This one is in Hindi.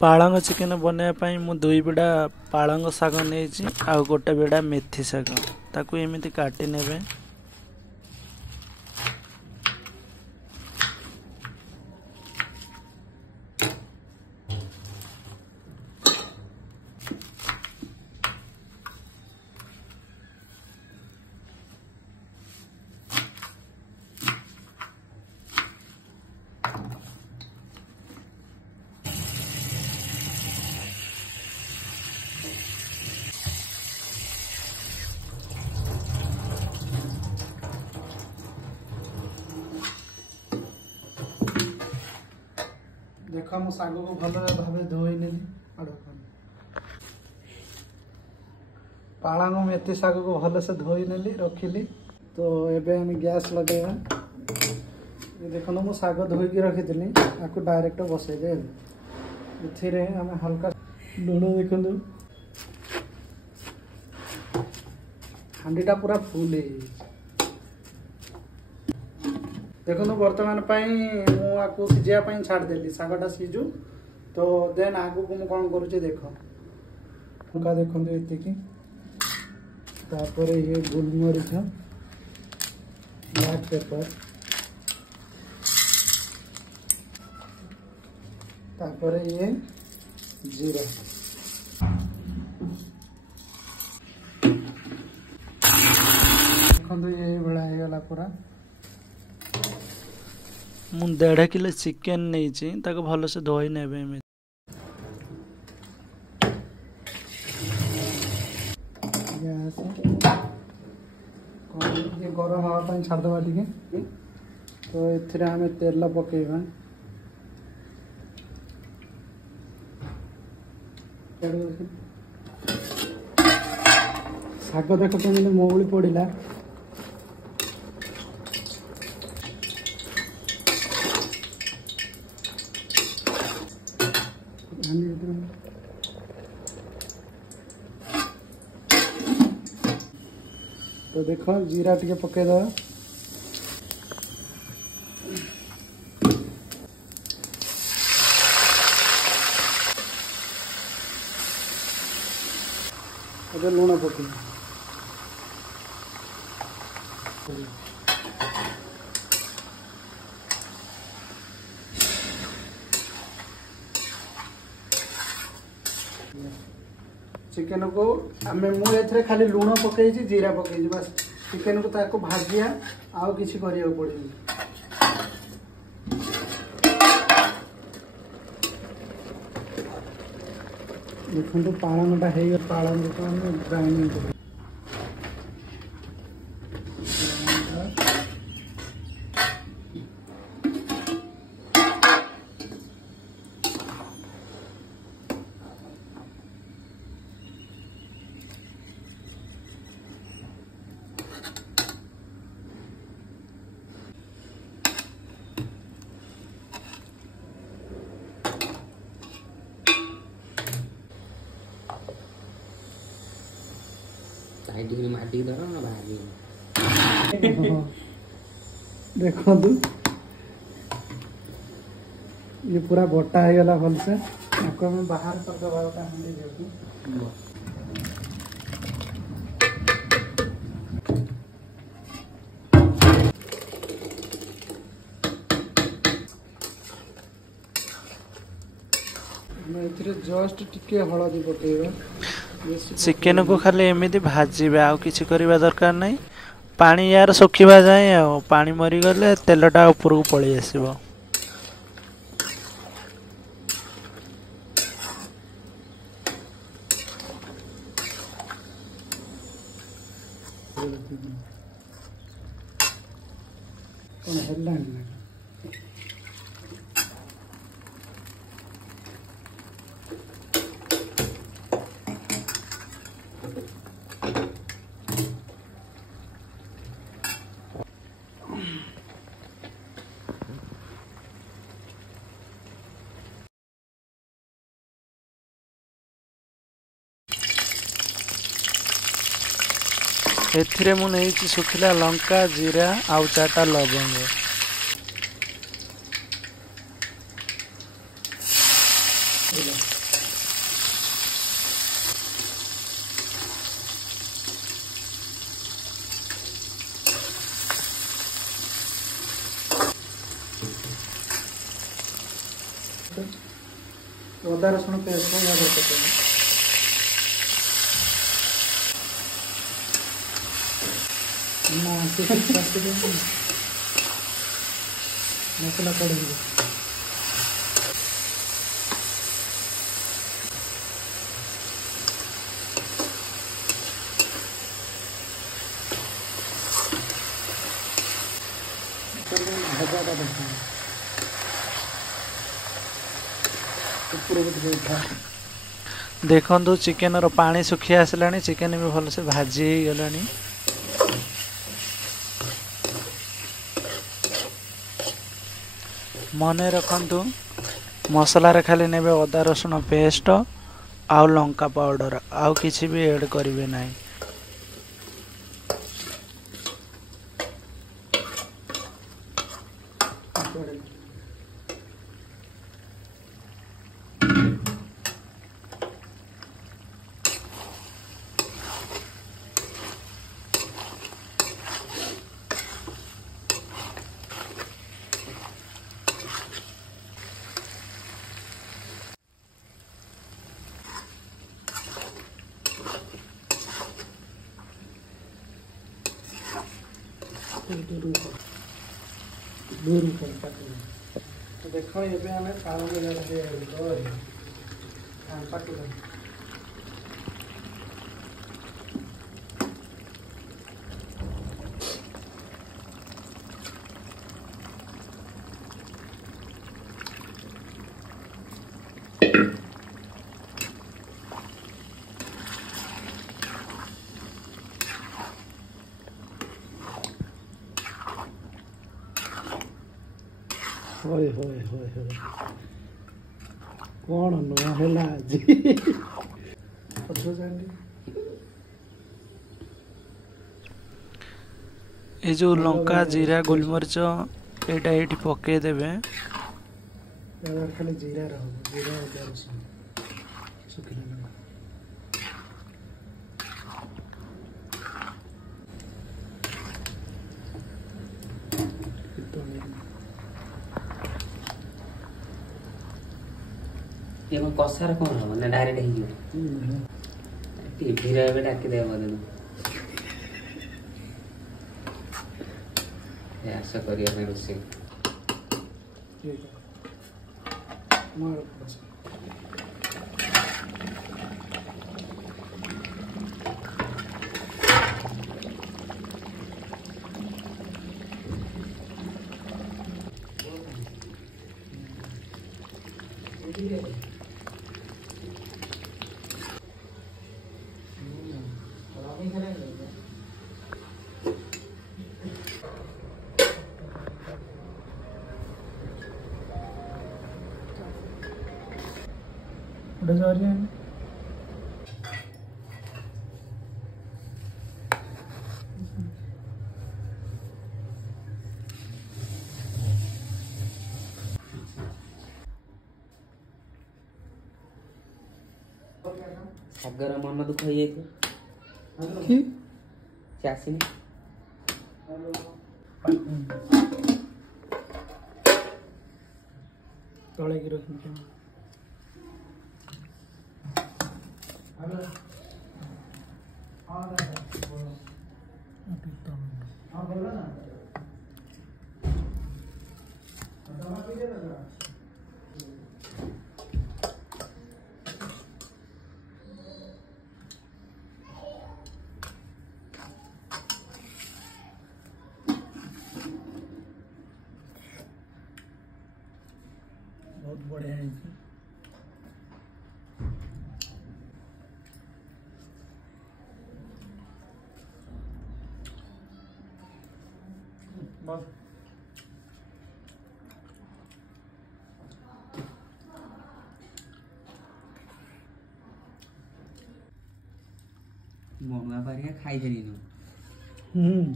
पालंग चिकेन बनवाई मु 2 बिड़ा पालंग शाग नहीं आ गोटे बिड़ा मेथी शाग ताकू एमती काटी नेबे। देख मो शाग को भल भाव धोई ने पालंग मेथी शाग को भल से धोई नेली रखिली। तो एबे हम गैस लगेगा। ये देखो मो शाग धोईकी रखी आपको डायरेक्ट बसईदे। एथिरे हम हल्का लुण देखु हांडीटा पूरा फुल है। देखो बर्तमान मुझे सीझापी छाड़देली शागटा सीझु। तो देन आगू को मुझे कौन करुचे देख लंका देखो ये तापर ये गोलमरीच ब्लैक पेपर तापर ये जीरा देखो ये बेला होगला पूरा। मु 1.5 किलो चिकेन नहीं ताको भल से धोई नेबे। ये गरम हवा छाड़दबा टे। तो ये आम तेल पकेबा शाग देख केमी मौली पड़ा। तो देखो जीरा टे पकईद लुण पक चिकेन को आम मुझे खाली लुण पकई जीरा पकई बस। चिकेन को ताको भाजिया आउ किसी करिया पड़े। देखो पालंगटा है पालंग को ग्राइंडिंग कर देखो ये पूरा गोटा हो गला भल से आपको मैं बाहर कर दबा हांडी देखो। जस्ट टिके हलदी पकेबा। चिकेन को खाली एमती भाजबे आउ किसी करवा दरकार नहीं। पानी यार सुखा जाए आ पानी मरी गले तेलटा ऊपर को पलि आसब। एथिरे मु नहीं सुखिला लंका जीरा आउ 4टा लवंग अदा रसुण पेस्ट मसला पड़ेगी देखु चिकेन रो पानी सुखी आसला चिकेन भी भलसे भाजी गला मन रखु मसलार खाली ने अदा रसुण पेस्ट आउ लंका पाउडर आउ किसी भी ऐड करेंगे ना। तो देखो ये पे हमें सालों में लगे पटुला होय होय होय होय कौन नुआ है आज ये जो लंका जीरा गोलमरीच एटा ये पके देबे खाली जीरा रहो जीरा अदा रसुण सुखिला लगा ये कसार कौन हम ना डायरेक्ट ही टीवी रे डाकी दे मदन ये आशा करिया में रोसे ठीक है मार बस उधर जा रही है सागर मन दुख हो जाए कि आसनी तले की रखी बहुत बढ़िया है बस मनुआ पारिया खाई देनी हम्म